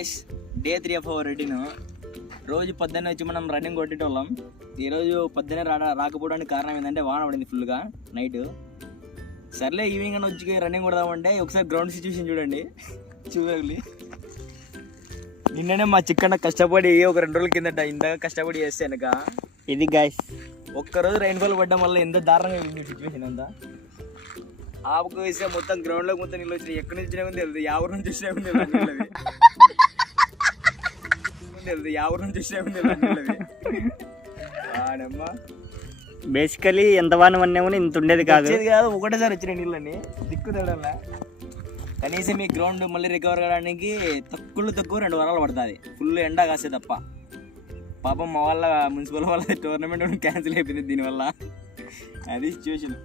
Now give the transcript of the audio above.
Guys, day 3 of our routine. రోజు పొద్దున్నే వచ్చి మనం రన్నింగ్ కొట్టేటోళ్ళం. ఈరోజు పొద్దున్నే రాకపోవడానికి కారణం ఏంటంటే వాన పడింది ఫుల్గా నైట్. సర్లే ఈవినింగ్ అని వచ్చి రన్నింగ్ కొడదామంటే ఒకసారి గ్రౌండ్ సిచ్యువేషన్ చూడండి. చూడాలి, నిన్ననే మా చిక్కన్న కష్టపడి ఒక 2 రోజుల కిందట ఇందాక కష్టపడి చేస్తే వెనక ఇది గాయస్ ఒక్కరోజు రైన్ఫాల్ పడ్డం వల్ల ఎంత దారుణంగా ఉంది సిచ్యువేషన్ అంతా. ఆపుకు వేస్తే మొత్తం గ్రౌండ్లోకి మొత్తం నీళ్ళు వచ్చినాయి. ఎక్కడి నుంచి వచ్చినా తెలియదు, ఎవరి నుంచి వచ్చినా తెలియదు, ఎవరి నుంచి వచ్చినా తెలియదు. ఆడమ్మా బేసికలీ ఎంత వాన పడినా కూడా ఇంత ఉండేది కాదు. ఒకటేసారి వచ్చినాయి నీళ్ళని దిక్కు తేడంలా. కనీసం ఈ గ్రౌండ్ మళ్ళీ రికవర్ కావడానికి తక్కువ 2 వారాలు పడుతుంది. ఫుల్ ఎండ కాసే తప్ప. పాపం మా వాళ్ళ మున్సిపల్ వాళ్ళ టోర్నమెంట్ క్యాన్సిల్ అయిపోయింది దీనివల్ల. అది సిచ్యువేషన్.